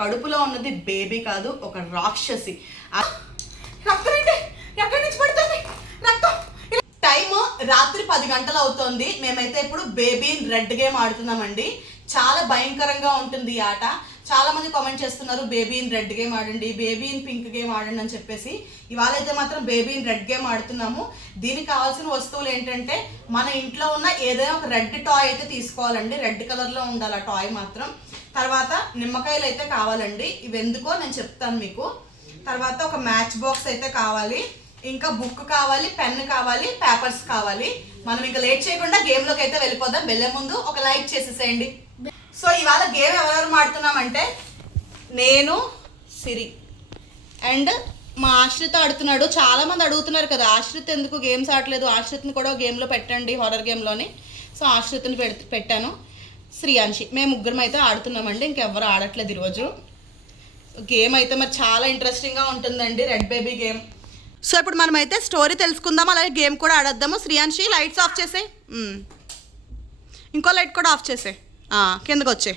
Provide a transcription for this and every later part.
కడుపులో ఉన్నది బేబీ కాదు, ఒక రాక్షసి. ఎక్కడి నుంచి పడుతుంది రక్తం? టైము రాత్రి 10 గంటలు అవుతుంది. మేమైతే ఇప్పుడు బేబీ రెడ్ గేమ్ ఆడుతున్నామండి. చాలా భయంకరంగా ఉంటుంది ఈ ఆట. చాలా మంది కామెంట్ చేస్తున్నారు బేబీ ఇన్ రెడ్ గేమ్ ఆడండి, బేబీ ఇన్ పింక్ గేమ్ ఆడండి అని చెప్పేసి. ఇవాళ అయితే మాత్రం బేబీ ఇన్ రెడ్ గేమ్ ఆడుతున్నాము. దీనికి కావాల్సిన వస్తువులు ఏంటంటే మన ఇంట్లో ఉన్న ఏదైనా ఒక రెడ్ టాయ్ అయితే తీసుకోవాలండి. రెడ్ కలర్లో ఉండాలి ఆ టాయ్ మాత్రం. తర్వాత నిమ్మకాయలు అయితే కావాలండి. ఇవి ఎందుకో నేను చెప్తాను మీకు. తర్వాత ఒక మ్యాచ్ బాక్స్ అయితే కావాలి, ఇంకా బుక్ కావాలి, పెన్ కావాలి, పేపర్స్ కావాలి. మనం ఇంకా లేట్ చేయకుండా గేమ్లోకి అయితే వెళ్ళిపోదాం. వెళ్ళే ముందు ఒక లైక్ చేసేసేయండి. సో ఇవాళ గేమ్ ఎవరెవరు ఆడుతున్నామంటే నేను, సిరి అండ్ మా ఆశ్రిత్ ఆడుతున్నాడు. చాలా మంది అడుగుతున్నారు కదా ఆశ్రిత్ ఎందుకు గేమ్స్ ఆడలేదు, ఆశ్రిత్ని కూడా గేమ్లో పెట్టండి హారర్ గేమ్లోని. సో ఆశ్రిత్ని పెట్టాను. శ్రీయాన్షి మేము ముగ్గురం అయితే ఆడుతున్నామండి. ఇంకెవ్వరు ఆడట్లేదు ఈరోజు. గేమ్ అయితే మరి చాలా ఇంట్రెస్టింగ్గా ఉంటుందండి రెడ్ బేబీ గేమ్. సో ఇప్పుడు మనమైతే స్టోరీ తెలుసుకుందాం, అలాగే గేమ్ కూడా ఆడొద్దాము. శ్రీయాన్షి లైట్స్ ఆఫ్ చేసే, ఇంకో లైట్ కూడా ఆఫ్ చేసే, కిందకు వచ్చే.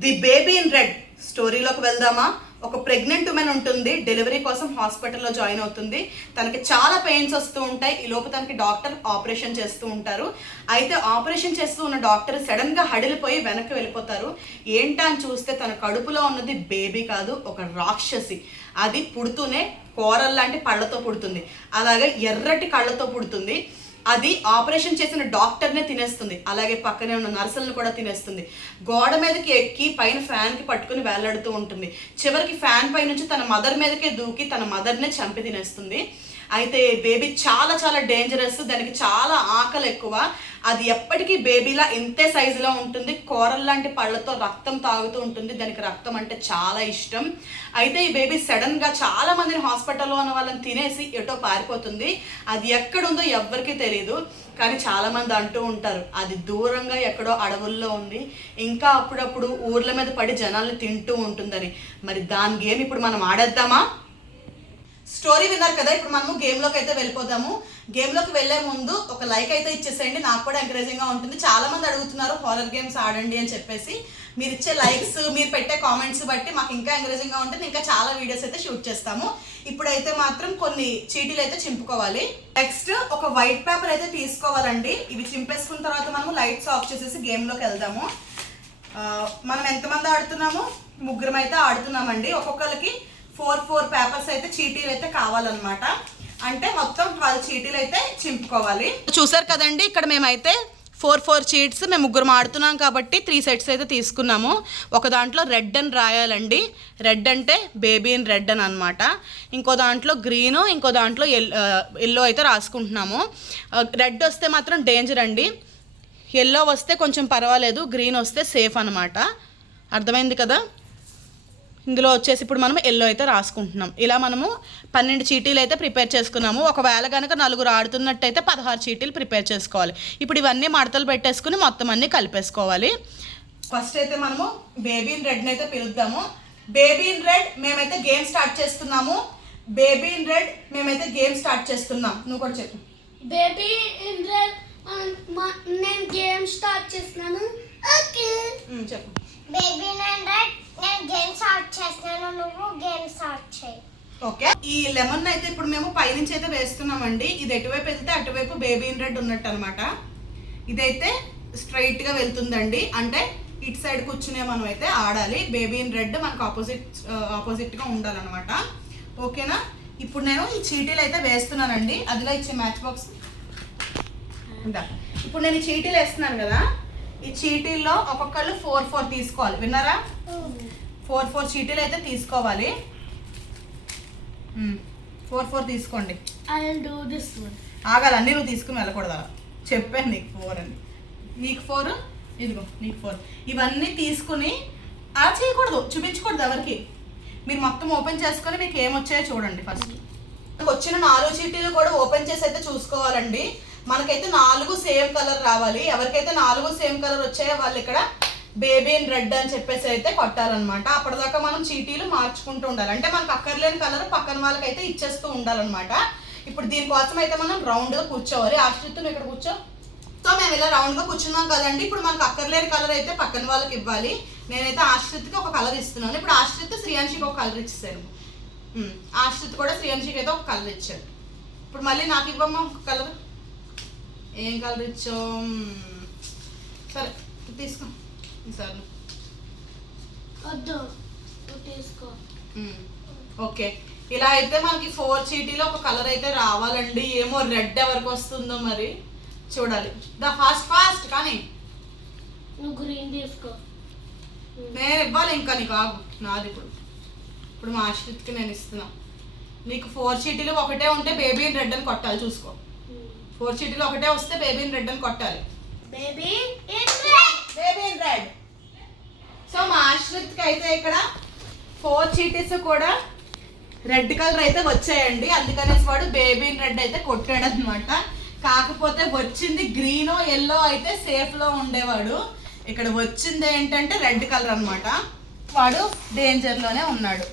ది బేబీ ఇన్ రెడ్ స్టోరీలోకి వెళ్దామా? ఒక ప్రెగ్నెంట్ ఉమెన్ ఉంటుంది, డెలివరీ కోసం హాస్పిటల్లో జాయిన్ అవుతుంది. తనకి చాలా పెయిన్స్ వస్తూ ఉంటాయి. ఈ లోపు తనకి డాక్టర్ ఆపరేషన్ చేస్తూ ఉంటారు. అయితే ఆపరేషన్ చేస్తూ ఉన్న డాక్టర్ సడన్గా హడిలిపోయి వెనక్కి వెళ్ళిపోతారు. ఏంటా అని చూస్తే తన కడుపులో ఉన్నది బేబీ కాదు, ఒక రాక్షసి. అది పుడుతూనే కూరల్లాంటి పళ్ళతో పుడుతుంది, అలాగే ఎర్రటి కళ్ళతో పుడుతుంది. అది ఆపరేషన్ చేసిన డాక్టర్నే తినేస్తుంది, అలాగే పక్కనే ఉన్న నర్సులను కూడా తినేస్తుంది. గోడ మీదకి ఎక్కి పైన ఫ్యాన్కి పట్టుకుని వేలాడుతూ ఉంటుంది. చివరికి ఫ్యాన్ పై నుంచి తన మదర్ మీదకే దూకి తన మదర్నే చంపి తినేస్తుంది. అయితే బేబీ చాలా చాలా డేంజరస్, దానికి చాలా ఆకలి ఎక్కువ. అది ఎప్పటికీ బేబీలా ఇంతే సైజులో ఉంటుంది, కూరల్లాంటి పళ్ళతో రక్తం తాగుతూ ఉంటుంది. దానికి రక్తం అంటే చాలా ఇష్టం. అయితే ఈ బేబీ సడన్గా చాలా మందిని హాస్పిటల్లో ఉన్న వాళ్ళని తినేసి ఎటో పారిపోతుంది. అది ఎక్కడుందో ఎవ్వరికీ తెలియదు, కానీ చాలామంది అంటూ ఉంటారు అది దూరంగా ఎక్కడో అడవుల్లో ఉంది, ఇంకా అప్పుడప్పుడు ఊర్ల మీద పడి జనాల్ని తింటూ ఉంటుందని. మరి దాని గేమ్ ఇప్పుడు మనం ఆడేద్దామా? స్టోరీ విన్నారు కదా, ఇప్పుడు మనము గేమ్లోకి అయితే వెళ్ళిపోదాము. గేమ్లోకి వెళ్ళే ముందు ఒక లైక్ అయితే ఇచ్చేసేయండి, నాకు కూడా ఎంకరేజింగ్గా ఉంటుంది. చాలా మంది అడుగుతున్నారు హారర్ గేమ్స్ ఆడండి అని చెప్పేసి. మీరు ఇచ్చే లైక్స్, మీరు పెట్టే కామెంట్స్ బట్టి మాకు ఇంకా ఎంకరేజింగ్గా ఉంటుంది. ఇంకా చాలా వీడియోస్ అయితే షూట్ చేస్తాము. ఇప్పుడైతే మాత్రం కొన్ని చీటీలు అయితే చింపుకోవాలి. నెక్స్ట్ ఒక వైట్ పేపర్ అయితే తీసుకోవాలండి. ఇవి చింపేసుకున్న తర్వాత మనము లైట్స్ ఆఫ్ చేసేసి గేమ్లోకి వెళ్దాము. మనం ఎంతమంది ఆడుతున్నాము? ముగ్గురం అయితే ఆడుతున్నామండి. ఒక్కొక్కరికి 4 పేపర్స్ అయితే చీటీలు అయితే కావాలన్నమాట. అంటే మొత్తం 12 చీటీలు అయితే చింపుకోవాలి. చూసారు కదండి, ఇక్కడ మేమైతే 4 చీట్స్ మేము ముగ్గురం ఆడుతున్నాం కాబట్టి 3 సెట్స్ అయితే తీసుకున్నాము. ఒక దాంట్లో రెడ్ అని రాయాలండి, రెడ్ అంటే బేబీ ఇన్ రెడ్ అని అనమాట. ఇంకో దాంట్లో గ్రీను, ఇంకో దాంట్లో ఎల్లో అయితే రాసుకుంటున్నాము. రెడ్ వస్తే మాత్రం డేంజర్ అండి, ఎల్లో వస్తే కొంచెం పర్వాలేదు, గ్రీన్ వస్తే సేఫ్ అనమాట. అర్థమైంది కదా? ఇందులో వచ్చేసి ఇప్పుడు మనం ఎల్లో అయితే రాసుకుంటున్నాం. ఇలా మనము 12 చీటీలు అయితే ప్రిపేర్ చేసుకున్నాము. ఒకవేళ కనుక 4 ఆడుతున్నట్టయితే 16 చీటీలు ప్రిపేర్ చేసుకోవాలి. ఇప్పుడు ఇవన్నీ మడతలు పెట్టేసుకుని మొత్తం అన్నీ కలిపేసుకోవాలి. ఫస్ట్ అయితే మనము బేబీ ఇన్ రెడ్ని అయితే పిలుద్దాము. బేబీ ఇన్ రెడ్ మేమైతే గేమ్ స్టార్ట్ చేస్తున్నాము. బేబీ ఇన్ రెడ్ మేమైతే గేమ్ స్టార్ట్ చేస్తున్నాం. నువ్వు కూడా చెప్పు. బేబీ ఇన్ రెడ్ నేను గేమ్ స్టార్ట్ చేస్తున్నాను. ఓకే చెప్పు. బేబీ ఇన్ రెడ్ నేను గేమ్ స్టార్ట్ చేస్తున్నాను, నువ్వు గేమ్ స్టార్ట్ చేయి. ఓకే, ఈ లెమన్ అయితే ఇప్పుడు మేము పైనుంచి అయితే వేస్తున్నామండి. ఇది ఎటువైపు వెళ్తే అటువైపు బేబీ ఇన్ రెడ్ ఉన్నట్టు అనమాట. ఇదైతే స్ట్రైట్గా వెళ్తుందండి, అంటే ఇటు సైడ్ కూర్చునే మనం అయితే ఆడాలి. బేబీ ఇన్ రెడ్ మనకు ఆపోజిట్గా ఉండాలన్నమాట. ఓకేనా? ఇప్పుడు నేను ఈ చీటీలు అయితే వేస్తున్నానండి. అదిలో ఇచ్చే మ్యాచ్ బాక్స్ ఉందా? ఇప్పుడు నేను ఈ చీటీలు వేస్తున్నాను కదా, ఈ చీటీల్లో ఒక్కొక్కళ్ళు 4 తీసుకోవాలి. విన్నారా? 4 చీటీలు అయితే తీసుకోవాలి. 4 తీసుకోండి. ఆగాలి, అన్నీ నువ్వు తీసుకుని వెళ్ళకూడదు. చెప్పాను నీకు 4 అని. నీకు 4, ఇదిగో నీకు 4. ఇవన్నీ తీసుకుని అలా చేయకూడదు, చూపించకూడదు ఎవరికి. మీరు మొత్తం ఓపెన్ చేసుకొని మీకు ఏమొచ్చాయో చూడండి. ఫస్ట్ వచ్చిన 4 చీటీలు కూడా ఓపెన్ చేసి అయితే చూసుకోవాలండి. మనకైతే 4 సేమ్ కలర్ రావాలి. ఎవరికైతే 4 సేమ్ కలర్ వచ్చాయో వాళ్ళు ఇక్కడ బేబీ ఇన్ రెడ్ అని చెప్పేసి అయితే కొట్టాలన్నమాట. అప్పటిదాకా మనం చీటీలు మార్చుకుంటూ ఉండాలి, అంటే మనకు అక్కర్లేని కలర్ పక్కన వాళ్ళకైతే ఇచ్చేస్తూ ఉండాలన్నమాట. ఇప్పుడు దీనికోసం అయితే మనం రౌండ్గా కూర్చోవాలి. ఆశ్రిత్ ఇక్కడ కూర్చో. సో మేము ఇలా రౌండ్గా కూర్చున్నాం కదండి. ఇప్పుడు మనకు అక్కర్లేని కలర్ అయితే పక్కన వాళ్ళకి ఇవ్వాలి. నేనైతే ఆశ్రిత్కి ఒక కలర్ ఇస్తున్నాను. ఇప్పుడు ఆశ్రిత్ శ్రీయాన్షికి ఒక కలర్ ఇచ్చేసాను. ఆశ్రిత్ కూడా శ్రీయాన్షికి అయితే ఒక కలర్ ఇచ్చాడు. ఇప్పుడు మళ్ళీ నాకు ఇవ్వమ్మా ఒక కలర్. ఏం కలర్ ఇచ్చావు? సరే తీసుకో ఈసారి. వద్దు తీసుకో. ఓకే, ఇలా అయితే మనకి 4 చీటీలో ఒక కలర్ అయితే రావాలండి. ఏమో రెడ్ ఎవరికి వస్తుందో మరి చూడాలి. ఫాస్ట్ కానీ నువ్వు గ్రీన్ తీసుకో. నేను ఇవ్వాలి ఇంకా నీకు. ఆగు, నాది ఇప్పుడు మా ఆశ్రిత్కి నేను ఇస్తున్నా. నీకు 4 చీటీలు ఒకటే ఉంటే బేబీ ఇన్ రెడ్ అని కొట్టాలి. చూసుకో, 4 చీటీలు ఒకటే వస్తే బేబీ ఇన్ రెడ్ అని కొట్టాలి. Baby in red. సో మా ఆశ్రిత్కి అయితే ఇక్కడ 4 చీటీస్ కూడా రెడ్ కలర్ అయితే వచ్చాయండి. అందుకనేసి వాడు బేబీ ఇన్ రెడ్ అయితే కొట్టాడు అనమాట. కాకపోతే వచ్చింది గ్రీనో ఎల్లో అయితే సేఫ్లో ఉండేవాడు. ఇక్కడ వచ్చింది ఏంటంటే రెడ్ కలర్ అనమాట. వాడు డేంజర్లోనే ఉన్నాడు.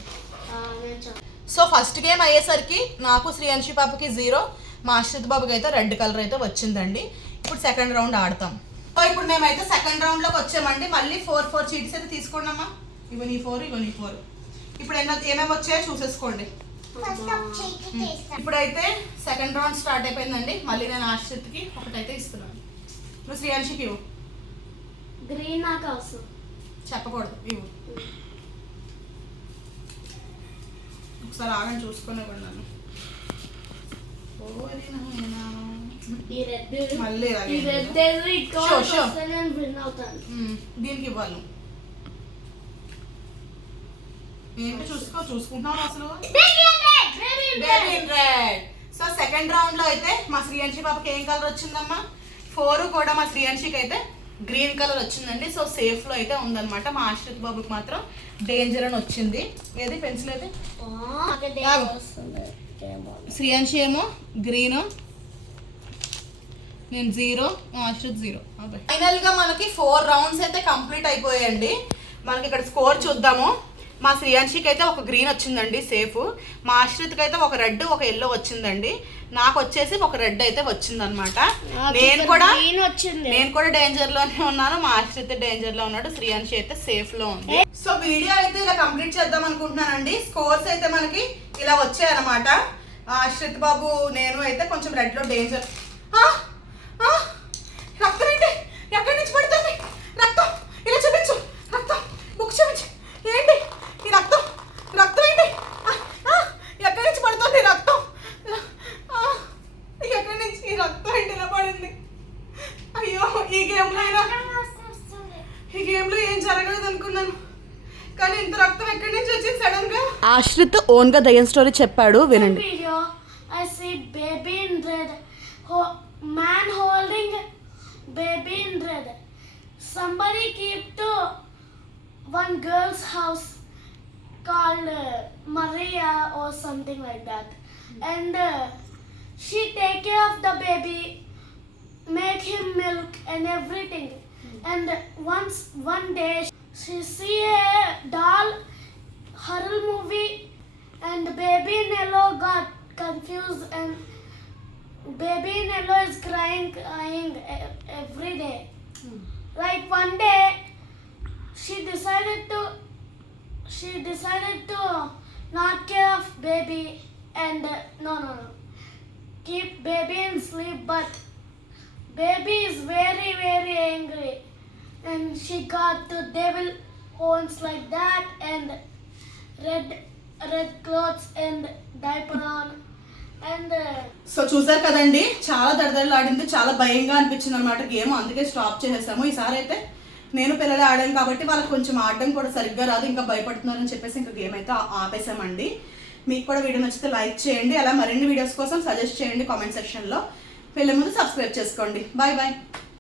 సో ఫస్ట్ గేమ్ అయ్యేసరికి నాకు శ్రీయాన్షి పాపకి 0, మా ఆశ్రిత్ బాబుకి అయితే రెడ్ కలర్ అయితే వచ్చిందండి. ఇప్పుడు సెకండ్ రౌండ్ ఆడతాం. సో ఇప్పుడు మేమైతే సెకండ్ రౌండ్లోకి వచ్చామండి. మళ్ళీ 4 చీటీస్ అయితే తీసుకోండమ్మా. ఇగో నీ 4, ఇగో నీ 4. ఇప్పుడు ఏమేమి వచ్చాయో చూసేసుకోండి. ఇప్పుడైతే సెకండ్ రౌండ్ స్టార్ట్ అయిపోయిందండి. మళ్ళీ నేను ఆశ్రిత్కి ఒకటైతే ఇస్తున్నాను. నువ్వు శ్రీయాన్షికి ఇవ్వు. గ్రీన్ నాకు అవసరం. చెప్పకూడదు, ఇవ్వు. ఒకసారి ఆగని చూసుకునే నన్ను. మళ్ళీ దీనికి ఇవ్వాలి. ఏంటి చూసుకుంటున్నావు అసలు? Baby in red. So second round లో అయితే మా శ్రీయాన్షి పాపకి ఏం కలర్ వచ్చిందమ్మా? 4 కూడా మా శ్రీయాన్షికి అయితే గ్రీన్ కలర్ వచ్చిందండి. సో సేఫ్ లో అయితే ఉందన్నమాట. మా ఆశ్రిత్ బాబుకి మాత్రం డేంజర్ అని వచ్చింది. ఏది పెన్సిల్ ఏది? శ్రీయాన్షి ఏమో గ్రీన్, నేను 0, ఆశ్రిత్ 0. ఫైనల్ గా మనకి 4 రౌండ్స్ అయితే కంప్లీట్ అయిపోయాయండి. మనకి ఇక్కడ స్కోర్ చూద్దాము. మా శ్రీయాన్షికి అయితే ఒక గ్రీన్ వచ్చిందండి సేఫ్. మా ఆశ్రిత్కి అయితే ఒక రెడ్ ఒక ఎల్లో వచ్చిందండి. నాకు వచ్చేసి ఒక రెడ్ అయితే వచ్చిందనమాట. నేను కూడా డేంజర్ లోనే ఉన్నాను. మా ఆశ్రిత్ డేంజర్ లో ఉన్నాడు. శ్రీయాన్షి అయితే సేఫ్ లో ఉంది. సో వీడియో అయితే ఇలా కంప్లీట్ చేద్దాం అనుకుంటున్నానండి. స్కోర్స్ అయితే మనకి ఇలా వచ్చాయన్నమాట. ఆశ్రిత్ బాబు నేను అయితే కొంచెం రెడ్ లో డేంజర్. రక్తం ఏంటి? ఎక్కడి నుంచి పడుతుంది రక్తం? ఇలా చూపించు. రక్తం బుక్ చూపించు. ఏంటి ఈ రక్తం? రక్తం ఏంటి? ఎక్కడి నుంచి పడుతుంది రక్తం? ఎక్కడి నుంచి ఈ రక్తం ఏంటి ఇలా పడింది? అయ్యో, ఈ గేమ్లో ఏం జరగలేదు అనుకున్నాను, కానీ ఇంత రక్తం ఎక్కడి నుంచి వచ్చింది సడన్ గా? ఆశ్రిత్ ఓన్ గా దయ్యం స్టోరీ చెప్పాడు, వినండి. I see baby in red, man holding baby in red. Somebody keep to one girl's house called Maria or something like that, and she take care of the baby, make him milk and everything. And one day she see a doll horror movie, and baby in yellow got confused, and baby in yellow is crying every day. Like one day she decided to not care of baby and no keep baby in sleep, but baby is very very angry, and she got the devil horns like that, and red clothes and diaper on, and so చూసారు కదండి, చాలా దడదడలాడింది, చాలా భయంగా అనిపించింది అనమాట game. అందుకే stop చేసేసాము. ఈసారి అయితే నేను పిల్లలు ఆడాను కాబట్టి వాళ్ళకి కొంచెం ఆడడం కూడా సరిగ్గా రాదు, ఇంకా భయపడుతున్నారని చెప్పేసి ఇంకా గేమ్ అయితే ఆపేసామండి. మీకు కూడా వీడియో నచ్చితే లైక్ చేయండి, అలా మరిన్ని వీడియోస్ కోసం సజెస్ట్ చేయండి కామెంట్ సెక్షన్లో. వెళ్ళే ముందు సబ్స్క్రైబ్ చేసుకోండి. Bye bye.